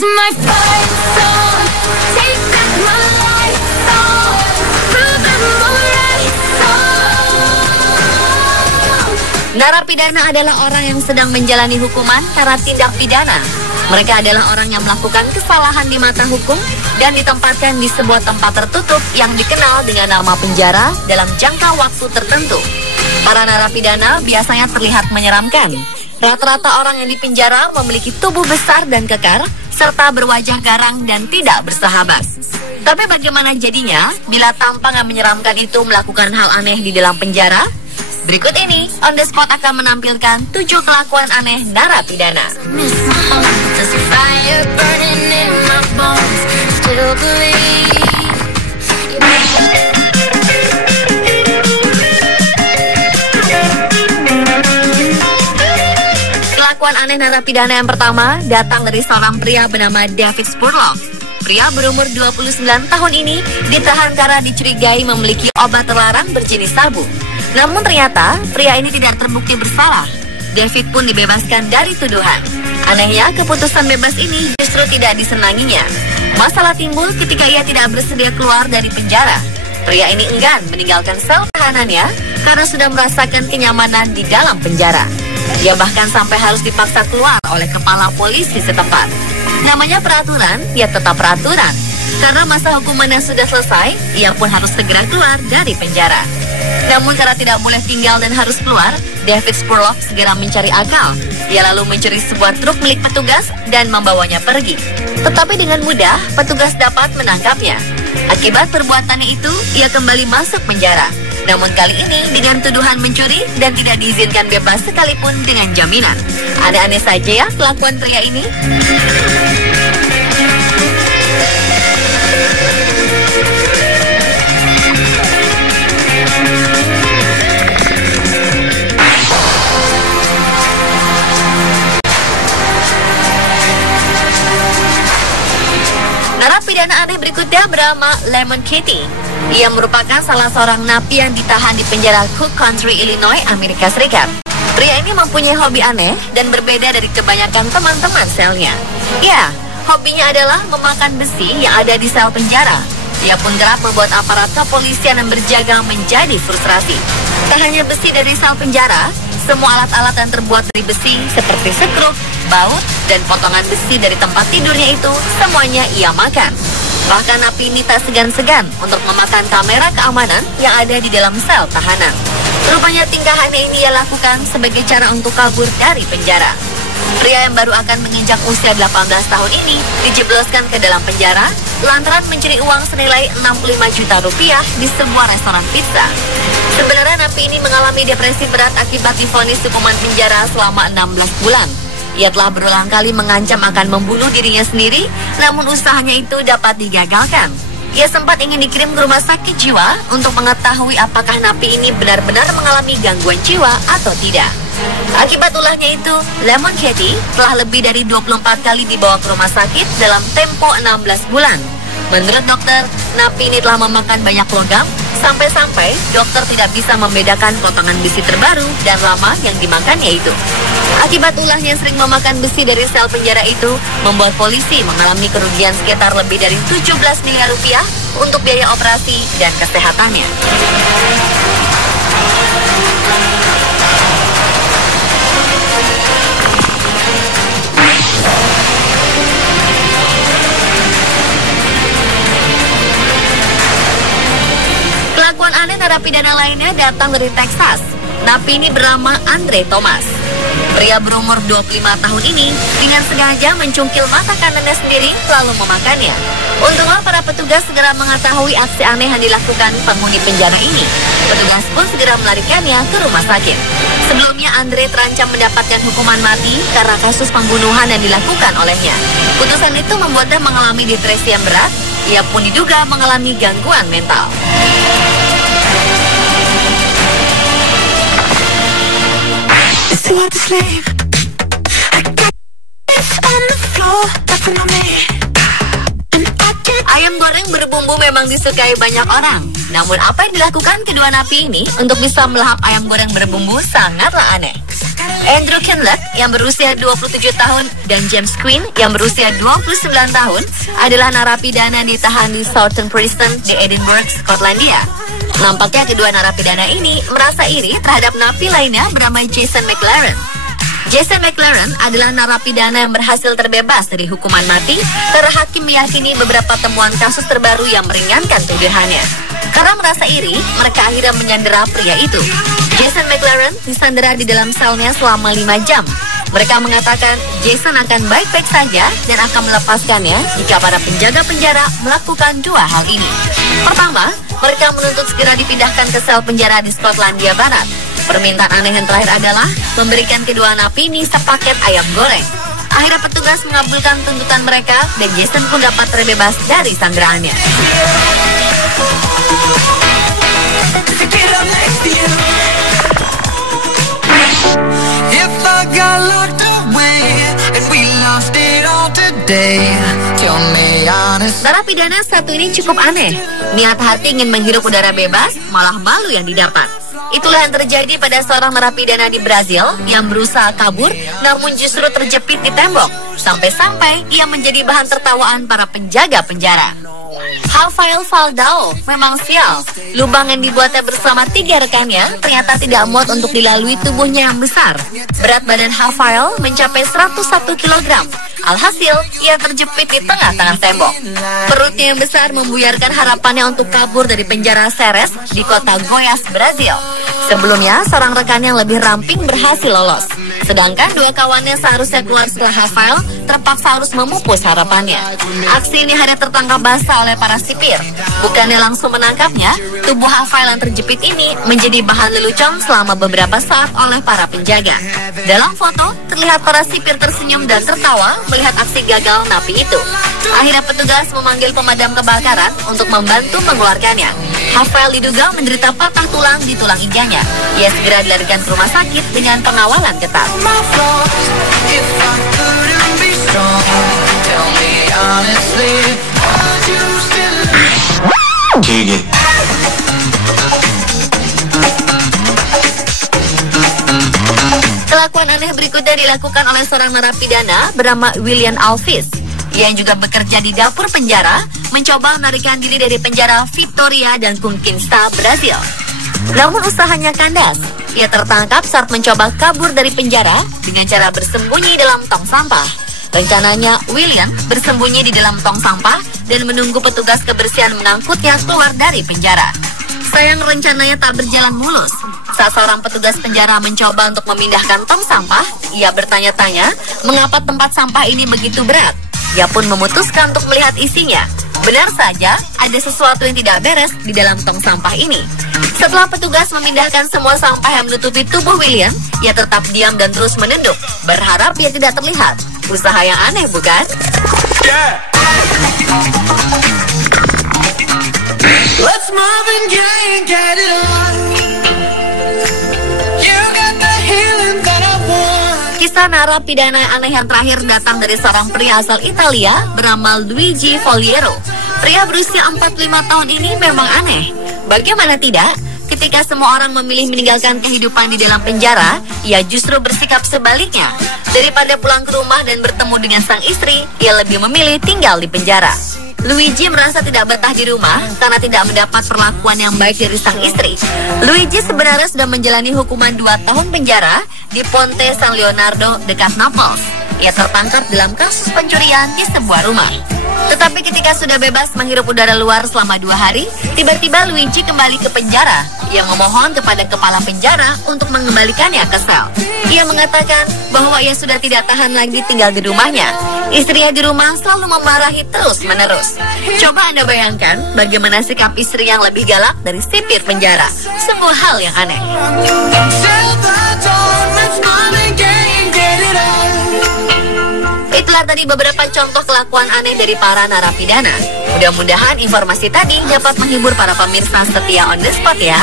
is my fight song. Take back my life song. Prove I'm alright song. Narapidana adalah orang yang sedang menjalani hukuman karena tindak pidana. Mereka adalah orang yang melakukan kesalahan di mata hukum dan ditempatkan di sebuah tempat tertutup yang dikenal dengan nama penjara dalam jangka waktu tertentu. Para narapidana biasanya terlihat menyeramkan. Rata-rata orang yang dipenjara memiliki tubuh besar dan kekar, serta berwajah garang dan tidak bersahabat. Tapi bagaimana jadinya bila tampang yang menyeramkan itu melakukan hal aneh di dalam penjara? Berikut ini, On The Spot akan menampilkan 7 kelakuan aneh narapidana. There's fire burning in my bones. Still believe. Kelakuan aneh narapidana yang pertama datang dari seorang pria bernama David Spurlock. Pria berumur 29 tahun ini ditahan karena dicurigai memiliki obat terlarang berjenis sabu. Namun ternyata pria ini tidak terbukti bersalah. David pun dibebaskan dari tuduhan. Anehnya, keputusan bebas ini justru tidak disenanginya. Masalah timbul ketika ia tidak bersedia keluar dari penjara. Pria ini enggan meninggalkan sel tahanannya karena sudah merasakan kenyamanan di dalam penjara. Ia bahkan sampai harus dipaksa keluar oleh kepala polisi setempat. Namanya peraturan, ya tetap peraturan. Karena masa hukumannya sudah selesai, ia pun harus segera keluar dari penjara. Namun karena tidak boleh tinggal dan harus keluar, David Spurlock segera mencari akal. Ia lalu mencuri sebuah truk milik petugas dan membawanya pergi. Tetapi dengan mudah, petugas dapat menangkapnya. Akibat perbuatannya itu, ia kembali masuk penjara. Namun kali ini dengan tuduhan mencuri dan tidak diizinkan bebas sekalipun dengan jaminan. Aneh-aneh saja ya kelakuan pria ini. Narapidana aneh berikutnya bernama Lemon Kitty. Ia merupakan salah seorang napi yang ditahan di penjara Cook County, Illinois, Amerika Serikat. Pria ini mempunyai hobi aneh dan berbeda dari kebanyakan teman-teman selnya. Ya, hobinya adalah memakan besi yang ada di sel penjara. Ia pun kerap membuat aparat kepolisian yang berjaga menjadi frustrasi. Tak hanya besi dari sel penjara, semua alat-alat yang terbuat dari besi seperti sekrup, baut, dan potongan besi dari tempat tidurnya itu semuanya ia makan. Bahkan napi ini tak segan-segan untuk memakan kamera keamanan yang ada di dalam sel tahanan. Rupanya tingkah aneh ini ia lakukan sebagai cara untuk kabur dari penjara. Pria yang baru akan menginjak usia 18 tahun ini dijebloskan ke dalam penjara lantaran mencuri uang senilai 65 juta rupiah di sebuah restoran pizza. Sebenarnya napi ini mengalami depresi berat akibat divonis hukuman penjara selama 16 bulan. Ia telah berulang kali mengancam akan membunuh dirinya sendiri, namun usahanya itu dapat digagalkan. Ia sempat ingin dikirim ke rumah sakit jiwa untuk mengetahui apakah napi ini benar-benar mengalami gangguan jiwa atau tidak. Akibat ulahnya itu, Lemon Kitty telah lebih dari 24 kali dibawa ke rumah sakit dalam tempo 16 bulan. Menurut dokter, napi ini telah memakan banyak logam, sampai-sampai dokter tidak bisa membedakan potongan besi terbaru dan lama yang dimakannya itu. Akibat ulahnya sering memakan besi dari sel penjara itu, membuat polisi mengalami kerugian sekitar lebih dari 17 miliar rupiah untuk biaya operasi dan kesehatannya. Kelakuan aneh narapidana lainnya datang dari Texas. Napi ini bernama Andre Thomas. Pria berumur 25 tahun ini dengan sengaja mencungkil mata kanannya sendiri lalu memakannya. Untunglah para petugas segera mengetahui aksi aneh yang dilakukan penghuni penjara ini. Petugas pun segera melarikannya ke rumah sakit. Sebelumnya Andre terancam mendapatkan hukuman mati karena kasus pembunuhan yang dilakukan olehnya. Putusan itu membuatnya mengalami depresi yang berat. Ia pun diduga mengalami gangguan mental. Ayam goreng berbumbu memang disukai banyak orang. Namun apa yang dilakukan kedua napi ini untuk bisa melahap ayam goreng berbumbu sangatlah aneh. Andrew Kinloch yang berusia 27 tahun dan James Quinn yang berusia 29 tahun adalah narapidana ditahan di Southern Prison di Edinburgh, Skotlandia. Nampaknya kedua narapidana ini merasa iri terhadap napi lainnya bernama Jason McLaren. Jason McLaren adalah narapidana yang berhasil terbebas dari hukuman mati karena hakim meyakini beberapa temuan kasus terbaru yang meringankan tuduhannya. Karena merasa iri, mereka akhirnya menyandera pria itu. Jason McLaren disandera di dalam selnya selama 5 jam. Mereka mengatakan Jason akan baik-baik saja dan akan melepaskannya jika para penjaga penjara melakukan dua hal ini. Pertama, mereka menuntut segera dipindahkan ke sel penjara di Skotlandia Barat. Permintaan aneh yang terakhir adalah memberikan kedua napi ini sepaket ayam goreng. Akhirnya petugas mengabulkan tuntutan mereka dan Jason pun dapat terbebas dari sanderaannya. Narapidana satu ini cukup aneh. Niat hati ingin menghirup udara bebas, malah malu yang didapat. Itulah yang terjadi pada seorang narapidana di Brazil yang berusaha kabur namun justru terjepit di tembok. Sampai-sampai ia menjadi bahan tertawaan para penjaga penjara. Rafael Faldao memang sial. Lubang yang dibuatnya bersama 3 rekannya ternyata tidak muat untuk dilalui tubuhnya yang besar. Berat badan Rafael mencapai 101 kg. Alhasil, ia terjepit di tengah-tengah tembok. Perutnya yang besar membuyarkan harapannya untuk kabur dari penjara Ceres di kota Goiás, Brazil. Sebelumnya, seorang rekan yang lebih ramping berhasil lolos. Sedangkan 2 kawannya seharusnya keluar setelah Rafael terpaksa harus memupus harapannya. Aksi ini hanya tertangkap basah oleh para sipir. Bukannya langsung menangkapnya, tubuh Rafael yang terjepit ini menjadi bahan lelucon selama beberapa saat oleh para penjaga. Dalam foto, terlihat para sipir tersenyum dan tertawa melihat aksi gagal napi itu. Akhirnya petugas memanggil pemadam kebakaran untuk membantu mengeluarkannya. Rafael diduga menderita patah tulang di tulang iganya. Ia segera dilarikan ke rumah sakit dengan pengawalan ketat. Kelakuan aneh berikutnya dilakukan oleh seorang narapidana bernama William Alves. Ia yang juga bekerja di dapur penjara, mencoba melarikan diri dari penjara Victoria dan Conquista, Brazil. Namun usahanya kandas. Ia tertangkap saat mencoba kabur dari penjara dengan cara bersembunyi dalam tong sampah. Rencananya, William bersembunyi di dalam tong sampah dan menunggu petugas kebersihan mengangkutnya keluar dari penjara. Sayang rencananya tak berjalan mulus. Saat seorang petugas penjara mencoba untuk memindahkan tong sampah, ia bertanya-tanya mengapa tempat sampah ini begitu berat. Ia pun memutuskan untuk melihat isinya. Benar saja, ada sesuatu yang tidak beres di dalam tong sampah ini. Setelah petugas memindahkan semua sampah yang menutupi tubuh William, ia tetap diam dan terus menunduk, berharap ia tidak terlihat. Usaha yang aneh, bukan? Yeah. Let's move and get it on. You got the healing that I want. Kisah narapidana aneh yang terakhir datang dari seorang pria asal Italia bernama Luigi Folliero. Pria berusia 45 tahun ini memang aneh. Bagaimana tidak? Ketika semua orang memilih meninggalkan kehidupan di dalam penjara, ia justru bersikap sebaliknya. Daripada pulang ke rumah dan bertemu dengan sang istri, ia lebih memilih tinggal di penjara. Luigi merasa tidak betah di rumah karena tidak mendapat perlakuan yang baik dari sang istri. Luigi sebenarnya sudah menjalani hukuman 2 tahun penjara di Ponte San Leonardo dekat Naples. Ia tertangkap dalam kasus pencurian di sebuah rumah. Tetapi ketika sudah bebas menghirup udara luar selama 2 hari, tiba-tiba Luigi kembali ke penjara. Ia memohon kepada kepala penjara untuk mengembalikannya ke sel. Ia mengatakan bahwa ia sudah tidak tahan lagi tinggal di rumahnya. Istrinya di rumah selalu memarahi terus-menerus. Coba Anda bayangkan bagaimana sikap istri yang lebih galak dari sipir penjara. Sebuah hal yang aneh. Itulah tadi beberapa contoh kelakuan aneh dari para narapidana. Mudah-mudahan informasi tadi dapat menghibur para pemirsa setia On The Spot ya.